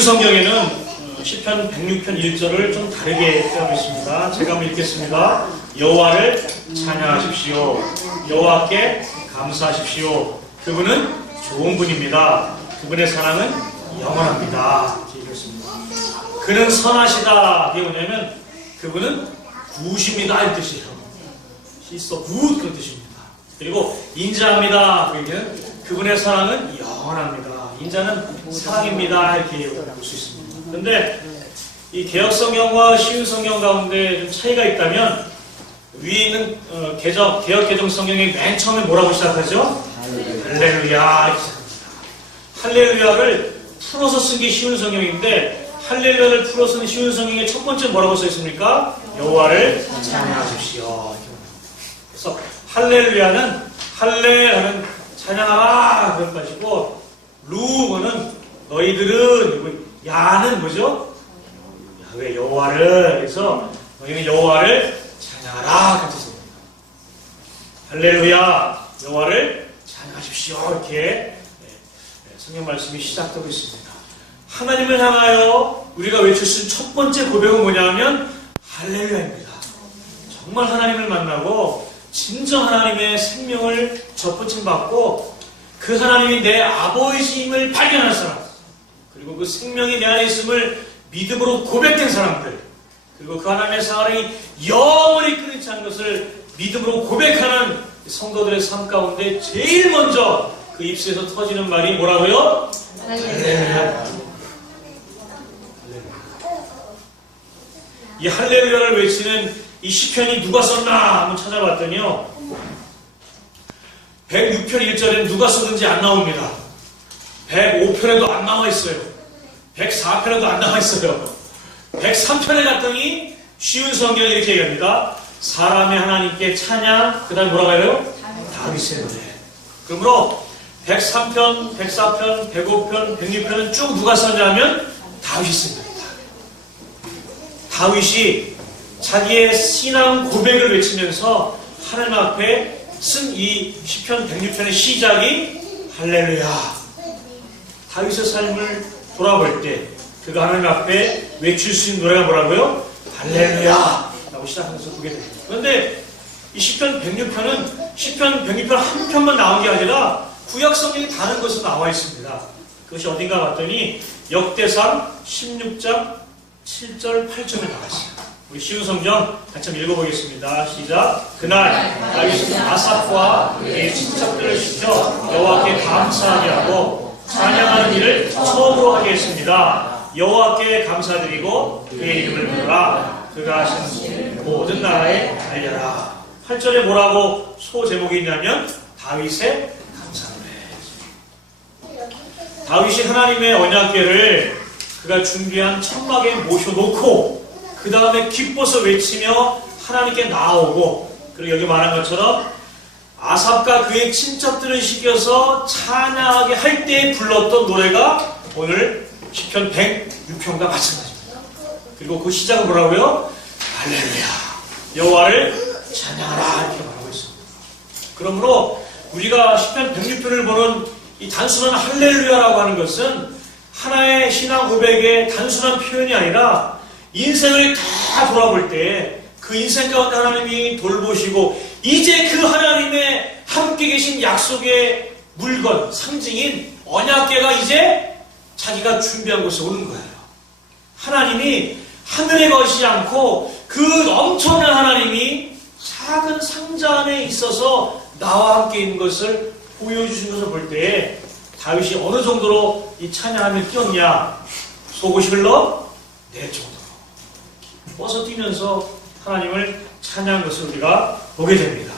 성경에는 시편 106편 1절을 좀 다르게 표현하고 있습니다. 제가 한번 읽겠습니다. 여호와를 찬양하십시오. 여호와께 감사하십시오. 그분은 좋은 분입니다. 그분의 사랑은 영원합니다. 이렇게 읽었습니다. 그는 선하시다. 이게 뭐냐면 그분은 굿입니다. 이 뜻이에요. He's so good 그런 뜻입니다. 그리고 인자합니다. 그분의 사랑은 영원합니다. 인자는 사랑입니다. 이렇게 볼 수 있습니다. 그런데 이 개혁성경과 쉬운성경 가운데 좀 차이가 있다면 위에 있는 개혁개정성경이 맨 처음에 뭐라고 시작하죠? 할렐루야. 할렐루야를 풀어서 쓴 게 쉬운성경인데 할렐루야를 풀어서 쓴 쉬운성경의 첫 번째 뭐라고 써 있습니까? 여호와를 찬양하십시오. 그래서 할렐루야는 할레라는 찬양하라 그걸 가지고 루는 너희들은 야는 뭐죠? 야훼 여호와를 그래서 너희는 여호와를 찬양하라 같은 뜻입니다. 할렐루야 여호와를 찬양하십시오 이렇게 성경 말씀이 시작되고 있습니다. 하나님을 향하여 우리가 외칠 수 있는 첫 번째 고백은 뭐냐면 할렐루야입니다. 정말 하나님을 만나고 진정 하나님의 생명을 접붙임받고 그 하나님이 내 아버지임을 발견한 사람, 그리고 그 생명이 내 안에 있음을 믿음으로 고백된 사람들, 그리고 그 하나님의 사랑이 영원히 끊이지 않는 것을 믿음으로 고백하는 성도들의 삶 가운데 제일 먼저 그 입술에서 터지는 말이 뭐라고요? 할렐루야. 이 할렐루야를 외치는 이 시편이 누가 썼나 한번 찾아봤더니요. 106편 1절에는 누가 썼는지 안 나옵니다. 105편에도 안 나와 있어요. 104편에도 안 나와 있어요. 103편에 갔더니 쉬운 성경이 이렇게 얘기합니다. 사람의 하나님께 찬양, 그 다음에 뭐라고 해요? 다윗의 노래. 그러므로 103편, 104편, 105편, 106편은 쭉 누가 썼냐면 다윗이 씁니다. 다윗이 자기의 신앙 고백을 외치면서 하나님 앞에 쓴 이 시편 106편의 시작이 할렐루야. 다윗의 삶을 돌아볼 때 그가 하나님 앞에 외칠 수 있는 노래가 뭐라고요? 할렐루야 라고 시작하면서 보게 됩니다. 그런데 이 시편 106편은 시편 106편 한 편만 나온 게 아니라 구약 성경이 다른 것으로 나와 있습니다. 그것이 어딘가 봤더니 역대상 16장 7절 8절에 나와 있어요. 우리 쉬운 성경 같이 한번 읽어보겠습니다. 시작. 그날 다윗은 아삽과 그의 친척들을 시켜 여호와께 감사하게 하고 찬양하는 일을 처음으로 하게 했습니다. 여호와께 감사드리고 그의 이름을 부르라. 그가 하신 모든 나라에 알려라. 8절에 뭐라고 소제목이 있냐면 다윗의 감사노래. 다윗이 하나님의 언약궤를 그가 준비한 천막에 모셔놓고 그 다음에 기뻐서 외치며 하나님께 나아오고, 그리고 여기 말한 것처럼 아삽과 그의 친척들을 시켜서 찬양하게 할 때 불렀던 노래가 오늘 시편 106편과 마찬가지입니다. 그리고 그 시작은 뭐라고요? 할렐루야 여호와를 찬양하라 이렇게 말하고 있습니다. 그러므로 우리가 시편 106편을 보는 이 단순한 할렐루야라고 하는 것은 하나의 신앙 고백의 단순한 표현이 아니라 인생을 다 돌아볼 때 그 인생 가운데 하나님이 돌보시고 이제 그 하나님의 함께 계신 약속의 물건, 상징인 언약궤가 이제 자기가 준비한 곳에 오는 거예요. 하나님이 하늘에 거시지 않고 그 엄청난 하나님이 작은 상자 안에 있어서 나와 함께 있는 것을 보여주신 것을 볼 때 다윗이 어느 정도로 이 찬양함에 뛰었냐? 속옷이 흘러 내 정도로 벗어 뛰면서 하나님을 찬양한 것을 우리가 보게 됩니다.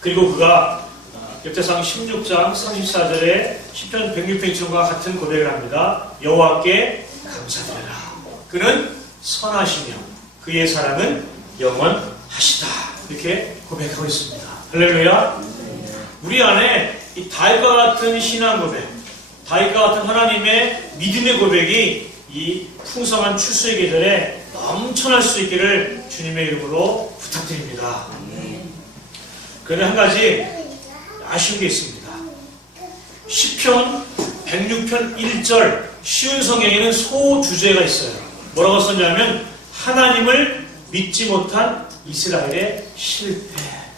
그리고 그가 역대상 16장 34절에 시편 106편과 같은 고백을 합니다. 여호와께 감사드려라. 그는 선하시며 그의 사랑은 영원하시다. 이렇게 고백하고 있습니다. 할렐루야. 우리 안에 이 다윗과 같은 신앙 고백, 다윗과 같은 하나님의 믿음의 고백이 이 풍성한 추수의 계절에 넘쳐날 수 있기를 주님의 이름으로 부탁드립니다. 그런데 한 가지 아쉬운 게 있습니다. 시편 106편 1절 쉬운 성경에는 소주제가 있어요. 뭐라고 썼냐면 하나님을 믿지 못한 이스라엘의 실패.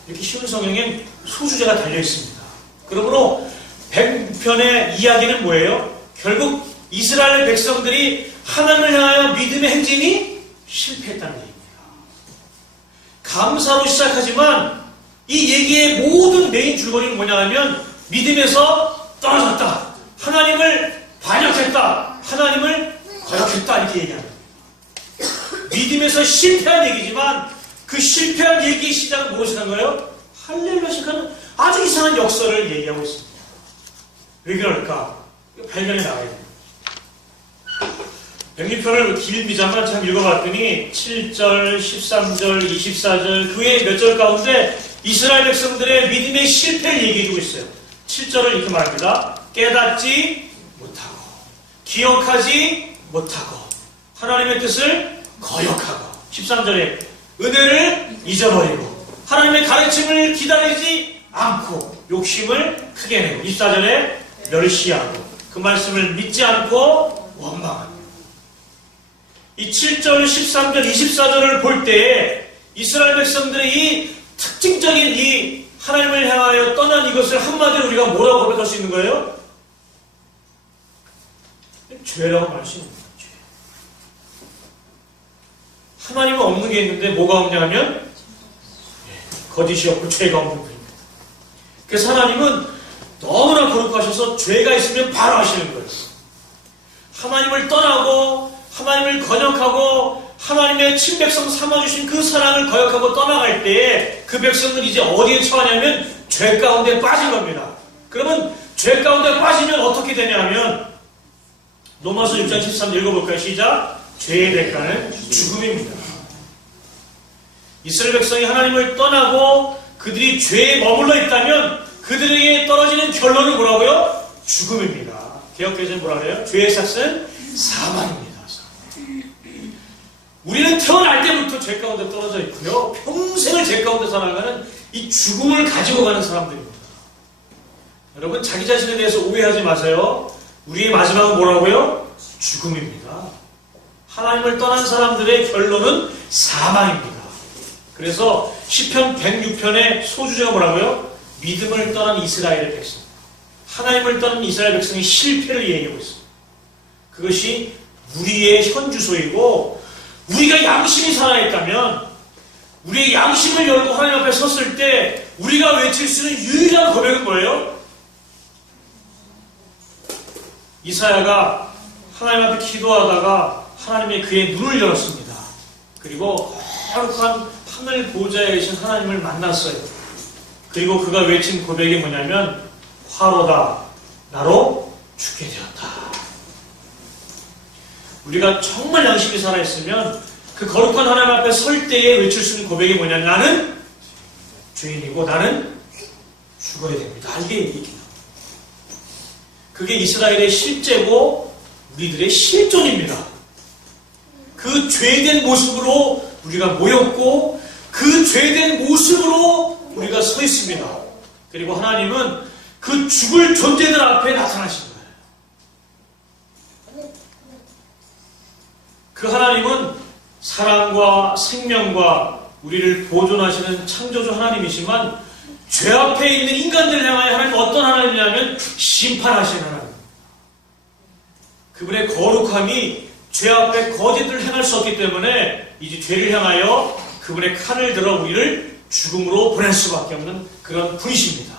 이렇게 쉬운 성경엔 소주제가 달려 있습니다. 그러므로 100편의 이야기는 뭐예요? 결국 이스라엘 백성들이 하나님을 향하여 믿음의 행진이 실패했다는 얘기입니다. 감사로 시작하지만 이 얘기의 모든 메인 줄거리는 뭐냐 하면 믿음에서 떨어졌다. 하나님을 반역했다. 하나님을 거역했다. 이렇게 얘기합니다. 믿음에서 실패한 얘기지만 그 실패한 얘기의 시작은 무엇을 한 거예요? 할렐루야 시작하는 아주 이상한 역설을 얘기하고 있습니다. 왜 그럴까? 발견해 나와야 됩니다. 백리편을 길미자만 참 읽어봤더니 7절, 13절, 24절 그 외에 몇 절 가운데 이스라엘 백성들의 믿음의 실패를 얘기해주고 있어요. 7절을 이렇게 말합니다. 깨닫지 못하고 기억하지 못하고 하나님의 뜻을 거역하고 13절에 은혜를 잊어버리고 하나님의 가르침을 기다리지 않고 욕심을 크게 내고 24절에 멸시하고 그 말씀을 믿지 않고 원망합니다. 이 7절, 13절, 24절을 볼 때 이스라엘 백성들의 이 특징적인 이 하나님을 향하여 떠난 이것을 한마디로 우리가 뭐라고 고백할 수 있는 거예요? 죄라고 말할 수 있는 거예요. 죄. 하나님은 없는 게 있는데 뭐가 없냐 하면 거짓이 없고 죄가 없는 거예요. 그래서 하나님은 너무나 거룩하셔서 죄가 있으면 바로 하시는 거예요. 하나님을 떠나고 하나님을 거역하고 하나님의 친백성 삼아주신 그 사랑을 거역하고 떠나갈 때에 그 백성은 이제 어디에 처하냐면 죄 가운데 빠진 겁니다. 그러면 죄 가운데 빠지면 어떻게 되냐 하면 로마서 6장 13절 읽어볼까요? 시작! 죄의 대가는 죽음입니다. 이스라엘 백성이 하나님을 떠나고 그들이 죄에 머물러 있다면 그들에게 떨어지는 결론은 뭐라고요? 죽음입니다. 개역개정은 뭐라 그래요? 죄의 삭은 사망입니다. 우리는 태어날 때부터 죄 가운데 떨어져 있고요. 평생을 죄 가운데 살아가는 이 죽음을 가지고 가는 사람들입니다. 여러분 자기 자신에 대해서 오해하지 마세요. 우리의 마지막은 뭐라고요? 죽음입니다. 하나님을 떠난 사람들의 결론은 사망입니다. 그래서 시편 106편의 소주제가 뭐라고요? 믿음을 떠난 이스라엘의 백성. 하나님을 떠난 이스라엘 백성의 실패를 얘기하고 있습니다. 그것이 우리의 현주소이고 우리가 양심이 살아있다면 우리의 양심을 열고 하나님 앞에 섰을 때 우리가 외칠 수 있는 유일한 고백은 뭐예요? 이사야가 하나님 앞에 기도하다가 하나님의 그의 눈을 열었습니다. 그리고 거룩한 하늘 보좌에 계신 하나님을 만났어요. 그리고 그가 외친 고백이 뭐냐면 화로다 나로 죽게 되었다. 우리가 정말 양심이 살아있으면 그 거룩한 하나님 앞에 설 때에 외칠 수 있는 고백이 뭐냐면 나는 죄인이고 나는 죽어야 됩니다. 이게 얘기입니다. 그게 이스라엘의 실제고 우리들의 실존입니다. 그 죄된 모습으로 우리가 모였고 그 죄된 모습으로 우리가 서 있습니다. 그리고 하나님은 그 죽을 존재들 앞에 나타나신 거예요. 그 하나님은 사랑과 생명과 우리를 보존하시는 창조주 하나님이지만 죄 앞에 있는 인간들을 향하여 하나님 어떤 하나님이냐면 심판하시는 하나님. 그분의 거룩함이 죄 앞에 거짓을 행할 수 없기 때문에 이제 죄를 향하여 그분의 칼을 들어 우리를 죽음으로 보낼 수밖에 없는 그런 분이십니다.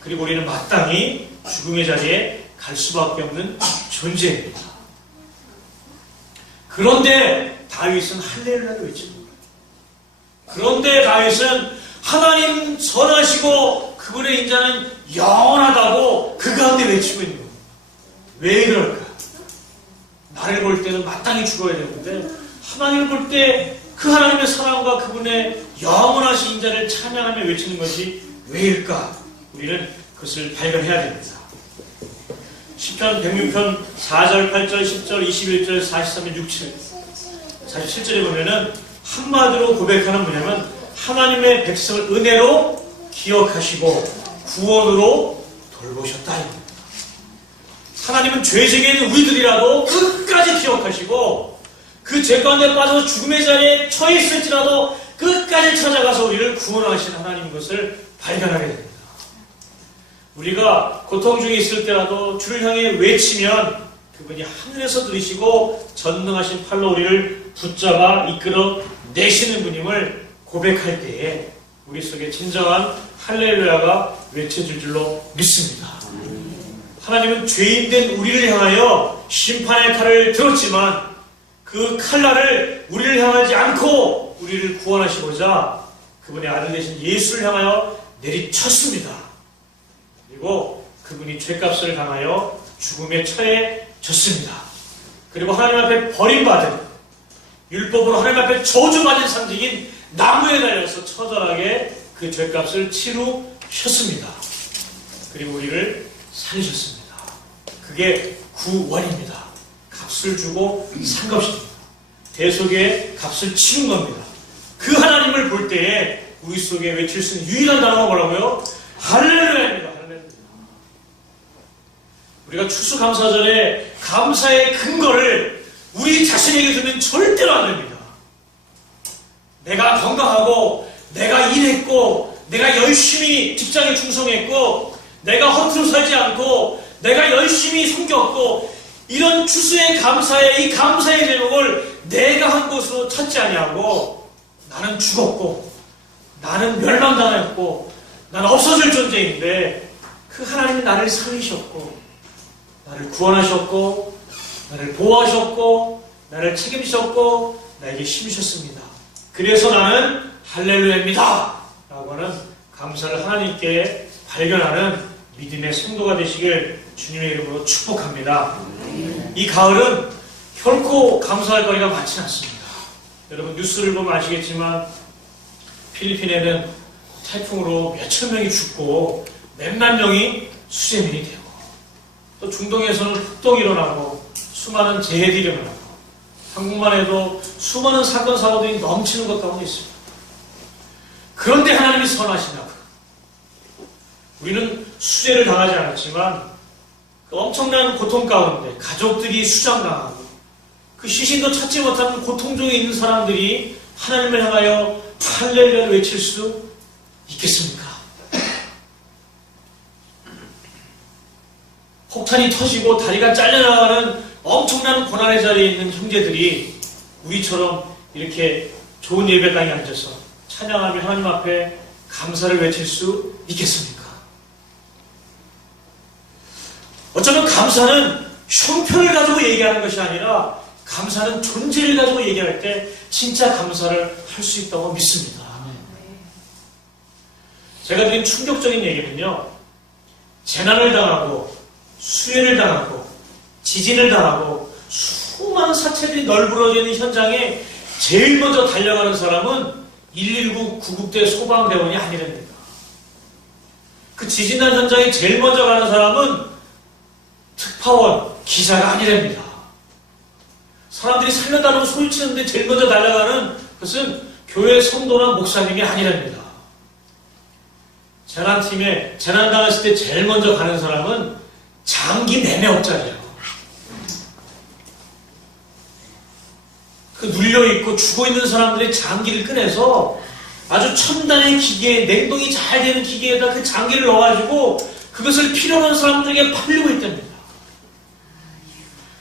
그리고 우리는 마땅히 죽음의 자리에 갈 수밖에 없는 존재입니다. 그런데 다윗은 할렐루야를 외치는 거예요. 그런데 다윗은 하나님 선하시고 그분의 인자는 영원하다고 그 가운데 외치고 있는 거예요. 왜 그럴까? 나를 볼 때는 마땅히 죽어야 되는데 하나님을 볼 때 그 하나님의 사랑과 그분의 영원하신 인자를 찬양하며 외치는 것이 왜일까? 우리는 그것을 발견해야 됩니다. 시편 106편 4절, 8절, 10절, 21절, 43절, 67, 47절에 보면은 한마디로 고백하는 뭐냐면 하나님의 백성을 은혜로 기억하시고 구원으로 돌보셨다. 하나님은 죄책에 있는 우리들이라도 끝까지 기억하시고 그 죄 가운데 빠져서 죽음의 자리에 처해 있을지라도 끝까지 찾아가서 우리를 구원하신 하나님인 것을 발견하게 됩니다. 우리가 고통 중에 있을 때라도 주를 향해 외치면 그분이 하늘에서 들으시고 전능하신 팔로 우리를 붙잡아 이끌어 내시는 분임을 고백할 때에 우리 속에 진정한 할렐루야가 외쳐질 줄로 믿습니다. 하나님은 죄인된 우리를 향하여 심판의 칼을 들었지만 그 칼날을 우리를 향하지 않고 우리를 구원하시고자 그분의 아들 되신 예수를 향하여 내리쳤습니다. 그리고 그분이 죄값을 당하여 죽음에 처해졌습니다. 그리고 하나님 앞에 버림받은 율법으로 하나님 앞에 저주받은 상징인 나무에 달려서 처절하게 그 죄값을 치루셨습니다. 그리고 우리를 살리셨습니다. 그게 구원입니다. 값을 주고 산 것입니다. 대속의 값을 치른 겁니다. 그 하나님을 볼 때에 우리 속에 외칠 수 있는 유일한 단어가 뭐라고요? 할렐루야입니다. 할렐루야. 우리가 추수감사절에 감사의 근거를 우리 자신에게 주면 절대로 안 됩니다. 내가 건강하고 내가 일했고 내가 열심히 직장에 충성했고 내가 허투루 살지 않고 내가 열심히 섬겼고 이런 추수의 감사의 이 감사의 제목을 내가 한 것으로 찾지 아니하고 나는 죽었고 나는 멸망당했고 나는 없어질 존재인데 그 하나님이 나를 살리셨고 나를 구원하셨고 나를 보호하셨고 나를 책임지셨고 나에게 힘주셨습니다. 그래서 나는 할렐루야입니다 라고 하는 감사를 하나님께 발견하는 믿음의 성도가 되시길 주님의 이름으로 축복합니다. 이 가을은 결코 감사할 거리가 많지 않습니다. 여러분 뉴스를 보면 아시겠지만 필리핀에는 태풍으로 몇천 명이 죽고 몇만 명이 수재민이 되고 또 중동에서는 흑동이 일어나고 수많은 재해들이 일어나고 한국만 해도 수많은 사건 사고들이 넘치는 것 가운데 있습니다. 그런데 하나님이 선하시냐고. 우리는 수재를 당하지 않았지만 그 엄청난 고통 가운데 가족들이 수장당하고 그 시신도 찾지 못하는 고통 중에 있는 사람들이 하나님을 향하여 할렐루야를 외칠 수 있겠습니까? 폭탄이 터지고 다리가 잘려나가는 엄청난 고난의 자리에 있는 형제들이 우리처럼 이렇게 좋은 예배당에 앉아서 찬양하며 하나님 앞에 감사를 외칠 수 있겠습니까? 어쩌면 감사는 형편을 가지고 얘기하는 것이 아니라 감사는 존재를 가지고 얘기할 때 진짜 감사를 할 수 있다고 믿습니다. 제가 드린 충격적인 얘기는요, 재난을 당하고 수해를 당하고 지진을 당하고 수많은 사체들이 널브러져 있는 현장에 제일 먼저 달려가는 사람은 119 구급대 소방대원이 아니랍니다. 그 지진난 현장에 제일 먼저 가는 사람은 특파원, 기사가 아니랍니다. 사람들이 살려달라고 소리치는데 제일 먼저 달려가는 것은 교회 성도나 목사님이 아니랍니다. 재난팀에 재난당했을 때 제일 먼저 가는 사람은 장기 매매업자예요. 그 눌려있고 죽어있는 사람들의 장기를 꺼내서 아주 첨단의 기계, 냉동이 잘 되는 기계에다 그 장기를 넣어가지고 그것을 필요로 하는 사람들에게 팔리고 있답니다.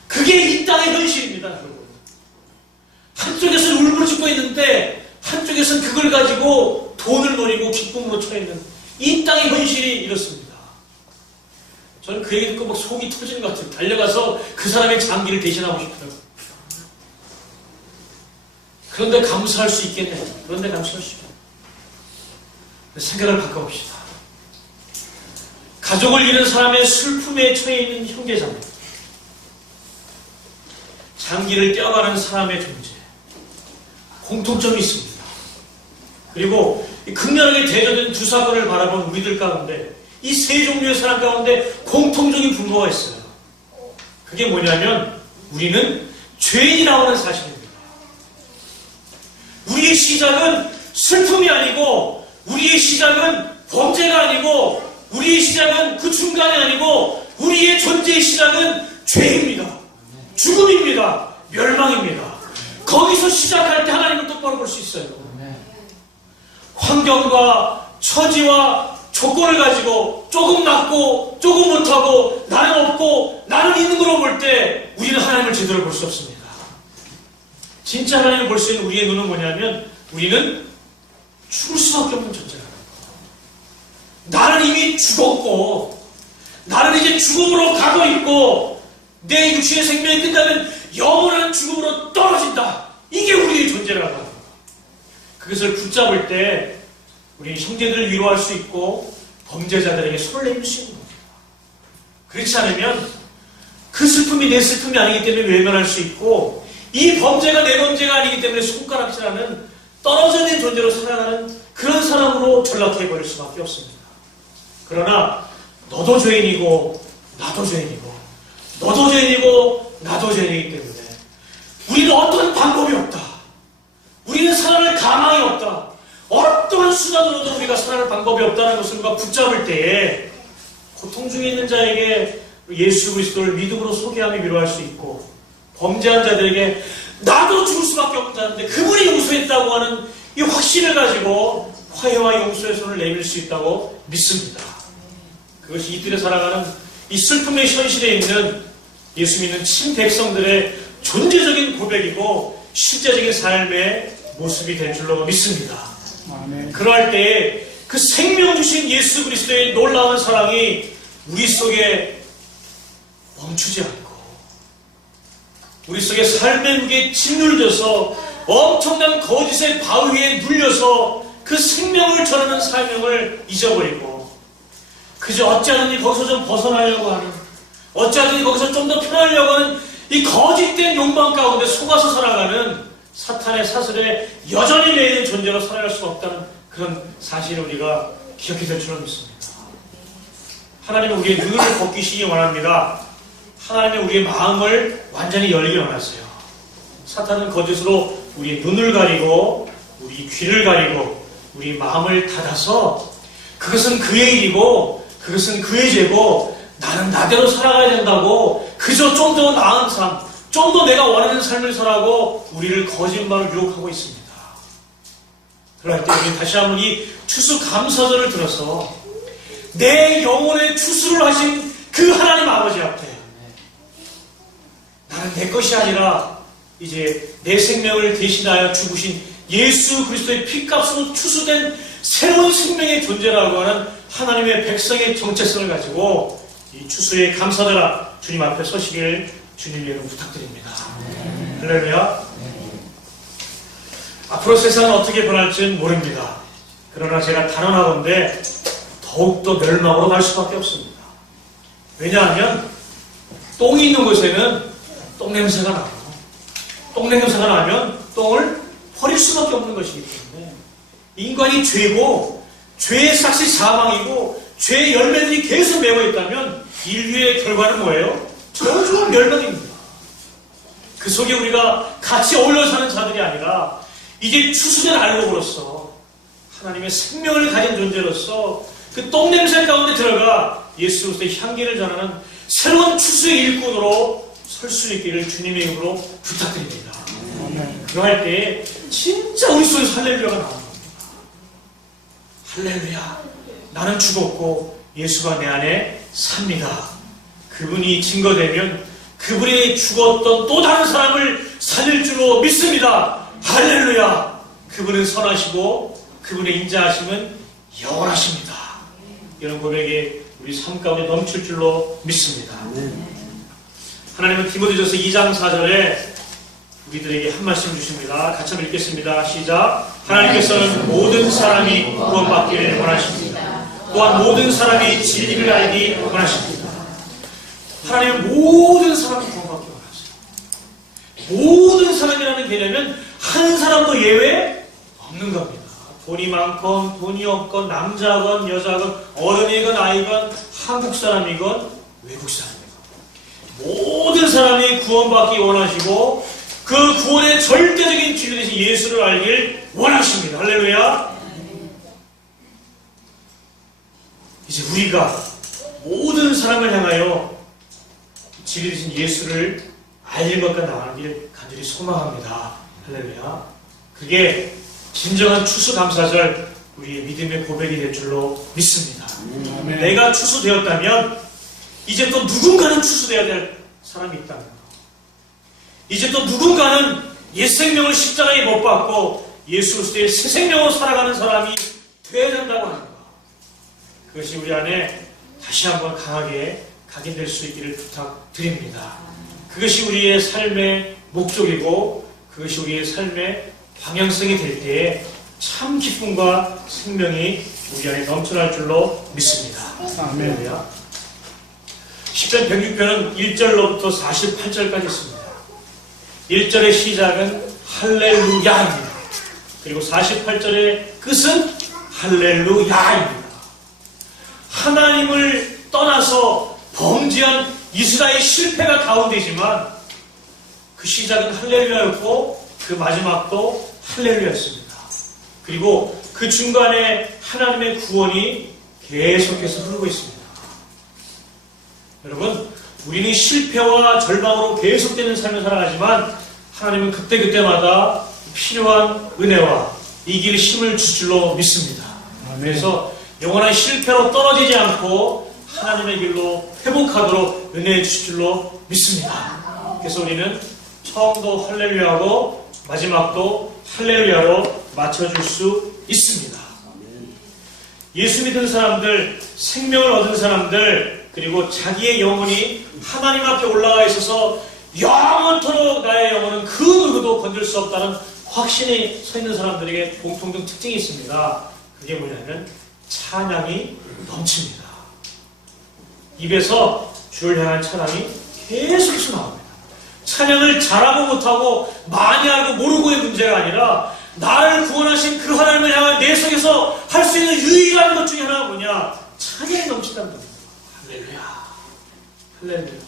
그게 이 땅의 현실입니다, 여러분. 한쪽에서는 울부짖고 있는데 한쪽에서는 그걸 가지고 돈을 노리고 기쁨으로 처해있는 이 땅의 현실이 이렇습니다. 저는 그 얘기 듣고 막 속이 터지는 것 같아요. 달려가서 그 사람의 장기를 대신하고 싶더라고요. 그런데 감사할 수 있겠네. 그런데 감사할 수 있겠네. 생각을 바꿔봅시다. 가족을 잃은 사람의 슬픔에 처해 있는 형제자매, 장기를 떼어가는 사람의 존재, 공통점이 있습니다. 그리고 극렬하게 대조된 두 사건을 바라본 우리들 가운데 이 세 종류의 사람 가운데 공통적인 분모가 있어요. 그게 뭐냐면 우리는 죄인이라고 하는 사실입니다. 우리의 시작은 슬픔이 아니고 우리의 시작은 범죄가 아니고 우리의 시작은 그 중간이 아니고 우리의 존재의 시작은 죄입니다. 죽음입니다. 멸망입니다. 거기서 시작할 때 하나님을 똑바로 볼 수 있어요. 환경과 처지와 조건을 가지고 조금 낫고 조금 못하고 나는 없고 나는 있는 걸로 볼 때 우리는 하나님을 제대로 볼 수 없습니다. 진짜 하나님을 볼 수 있는 우리의 눈은 뭐냐면 우리는 죽을 수밖에 없는 존재라는 거예요. 나는 이미 죽었고 나는 이제 죽음으로 가고 있고 내 육신의 생명이 끝나면 영원한 죽음으로 떨어진다. 이게 우리의 존재라고 하는 거예요. 그것을 붙잡을 때 우리는 형제들을 위로할 수 있고 범죄자들에게 손을 내밀 수 있는 겁니다. 그렇지 않으면 그 슬픔이 내 슬픔이 아니기 때문에 외면할 수 있고 이 범죄가 내 범죄가 아니기 때문에 손가락질하는 떨어져 있는 존재로 살아가는 그런 사람으로 전락해버릴 수밖에 없습니다. 그러나 너도 죄인이고 나도 죄인이고 너도 죄인이고 나도 죄인이기 때문에 우리는 어떤 방법이 없다. 우리는 살아갈 가망이 없다. 어떠한 수단으로도 우리가 살아갈 방법이 없다는 것을 우리가 붙잡을 때에 고통 중에 있는 자에게 예수 그리스도를 믿음으로 소개하며 위로할 수 있고 범죄한 자들에게 나도 죽을 수밖에 없다는데 그분이 용서했다고 하는 이 확신을 가지고 화해와 용서의 손을 내밀 수 있다고 믿습니다. 그것이 이들에 살아가는 이 슬픔의 현실에 있는 예수 믿는 친백성들의 존재적인 고백이고 실제적인 삶의 모습이 될 줄로 믿습니다. 아멘. 그러할 때에 그 생명 주신 예수 그리스도의 놀라운 사랑이 우리 속에 멈추지 않고 우리 속에 삶의 무게에 짓눌려서 엄청난 거짓의 바위에 눌려서 그 생명을 전하는 사명을 잊어버리고 그저 어찌하든지 거기서 좀 벗어나려고 하는 어찌하든지 거기서 좀 더 편하려고 하는 이 거짓된 욕망 가운데 속아서 살아가는 사탄의 사슬에 여전히 매이는 존재로 살아갈 수 없다는 그런 사실을 우리가 기억해야 될 줄로 믿습니다. 하나님은 우리의 눈을 벗기시기 원합니다. 하나님은 우리의 마음을 완전히 열기 원하세요. 사탄은 거짓으로 우리의 눈을 가리고 우리 귀를 가리고 우리 마음을 닫아서 그것은 그의 일이고 그것은 그의 죄고 나는 나대로 살아가야 된다고 그저 좀 더 나은 삶 좀 더 내가 원하는 삶을 살아고 우리를 거짓말을 유혹하고 있습니다. 그럴 때 우리 다시 한번 이 추수감사절을 들어서 내 영혼의 추수를 하신 그 하나님 아버지 앞에 나는 내 것이 아니라 이제 내 생명을 대신하여 죽으신 예수 그리스도의 피값으로 추수된 새로운 생명의 존재라고 하는 하나님의 백성의 정체성을 가지고 이 추수의 감사드라 주님 앞에 서시길 주님 이름으로 부탁드립니다. 할렐루야. 앞으로 세상은 어떻게 변할지는 모릅니다. 그러나 제가 단언하건대 더욱더 멸망으로 갈 수밖에 없습니다. 왜냐하면 똥이 있는 곳에는 똥냄새가 나고 똥냄새가 나면 똥을 버릴 수밖에 없는 것이기 때문에 인간이 죄고 죄의 싹이 사망이고 죄의 열매들이 계속 매고 있다면 인류의 결과는 뭐예요? 저주와 멸망입니다. 그 속에 우리가 같이 어울려 사는 자들이 아니라 이제 추수된 알곡으로서 하나님의 생명을 가진 존재로서 그 똥냄새 가운데 들어가 예수 그리스도의 향기를 전하는 새로운 추수의 일꾼으로 설 수 있기를 주님의 이름으로 부탁드립니다. 그러할 때에 진짜 우리 속에서 할렐루야가 나오는 겁니다. 할렐루야. 나는 죽었고 예수가 내 안에 삽니다. 그분이 증거되면 그분이 죽었던 또 다른 사람을 살릴 줄로 믿습니다. 할렐루야. 그분은 선하시고 그분의 인자하심은 영원하십니다. 이런 고백이 우리 삶 가운데 넘칠 줄로 믿습니다. 하나님은 디모데전서 2장 4절에 우리들에게 한 말씀 주십니다. 같이 한번 읽겠습니다. 시작. 하나님께서는 모든 사람이 구원받기를 원하십니다. 또한 모든 사람이 진리를 알기 원하십니다. 하나님은 모든 사람이 구원받기 원하세요. 모든 사람이라는 개념은 한 사람도 예외 없는 겁니다. 돈이 많건 돈이 없건 남자건 여자건 어른이건 아이건 한국 사람이건 외국 사람이건 모든 사람이 구원받기 원하시고 그 구원의 절대적인 진리 되신 예수를 알길 원하십니다. 할렐루야. 이제 우리가 모든 사람을 향하여 진리 되신 예수를 알린 것과 나가는 길 간절히 소망합니다. 할렐루야. 그게 진정한 추수감사절 우리의 믿음의 고백이 될 줄로 믿습니다. 내가 추수되었다면 이제 또 누군가는 추수되어야 될 사람이 있다는 것. 이제 또 누군가는 옛 생명을 십자가에 못 박고 예수 그리스도의 새 생명으로 살아가는 사람이 되어야 된다고 하는 것. 그것이 우리 안에 다시 한번 강하게 각인될 수 있기를 부탁드립니다. 그것이 우리의 삶의 목적이고 그것이 우리의 삶의 방향성이 될 때에 참 기쁨과 생명이 우리 안에 넘쳐날 줄로 믿습니다. 아멘. 10편 106편은 1절로부터 48절까지 있습니다. 1절의 시작은 할렐루야입니다. 그리고 48절의 끝은 할렐루야입니다. 하나님을 떠나서 범죄한 이스라엘 실패가 가운데지만 그 시작은 할렐루야였고 그 마지막도 할렐루야였습니다. 그리고 그 중간에 하나님의 구원이 계속해서 흐르고 있습니다. 여러분, 우리는 실패와 절망으로 계속되는 삶을 살아가지만 하나님은 그때그때마다 필요한 은혜와 이 길에 힘을 줄 줄로 믿습니다. 그래서 영원한 실패로 떨어지지 않고 하나님의 길로 회복하도록 은혜해 주실 줄로 믿습니다. 그래서 우리는 처음도 할렐루야고 마지막도 할렐루야로 맞춰줄 수 있습니다. 예수 믿은 사람들, 생명을 얻은 사람들, 그리고 자기의 영혼이 하나님 앞에 올라가 있어서 영원토록 나의 영혼은 그 누구도 건들 수 없다는 확신이 서 있는 사람들에게 공통된 특징이 있습니다. 그게 뭐냐면 찬양이 넘칩니다. 입에서 주를 향한 찬양이 계속해서 나옵니다. 찬양을 잘하고 못하고 많이 알고 모르고의 문제가 아니라 나를 구원하신 그 하나님을 향한 내 속에서 할 수 있는 유일한 것 중에 하나가 뭐냐? 찬양이 넘친다는 겁니다. 할렐루야. 할렐루야.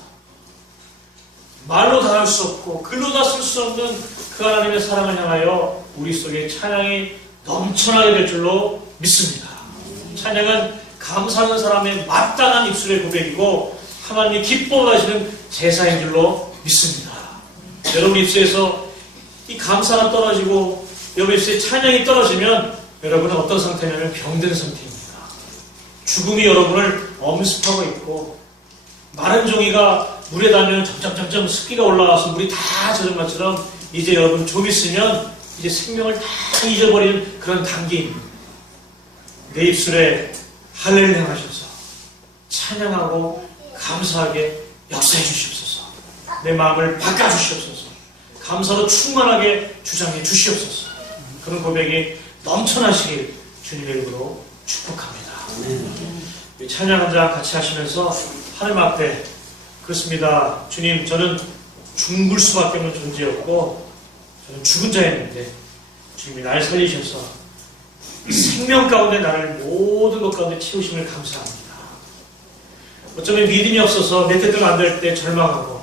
말로 다 할 수 없고 글로 다 쓸 수 없는 그 하나님의 사랑을 향하여 우리 속에 찬양이 넘쳐나게 될 줄로 믿습니다. 찬양은 감사하는 사람의 마땅한 입술의 고백이고 하나님이 기뻐하시는 제사인 줄로 믿습니다. 여러분 입술에서 이 감사가 떨어지고 여러분 입술에 찬양이 떨어지면 여러분은 어떤 상태냐면 병든 상태입니다. 죽음이 여러분을 엄습하고 있고 마른 종이가 물에 닿으면 점점 습기가 올라와서 물이 다 젖은 것처럼 이제 여러분 좀 있으면 이제 생명을 다 잊어버리는 그런 단계입니다. 내 입술에 할렐루야 하셔서 찬양하고 감사하게 역사해 주시옵소서. 내 마음을 바꿔주시옵소서. 감사로 충만하게 주장해 주시옵소서. 그런 고백이 넘쳐나시길 주님의 이름으로 축복합니다. 찬양 한 장 같이 하시면서 하나님 앞에 그렇습니다. 주님, 저는 죽을 수밖에 없는 존재였고 저는 죽은 자였는데 주님이 날 살리셔서 생명 가운데 나를 모든 것 가운데 채우심을 감사합니다. 어쩌면 믿음이 없어서 내 뜻대로 안 될 때 절망하고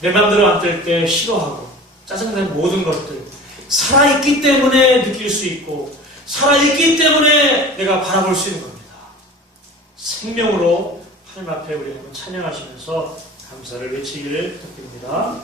내 마음대로 안 될 때 싫어하고 짜증나는 모든 것들 살아있기 때문에 느낄 수 있고 살아있기 때문에 내가 바라볼 수 있는 겁니다. 생명으로 하나님 앞에 우리 한번 찬양하시면서 감사를 외치기를 부탁드립니다.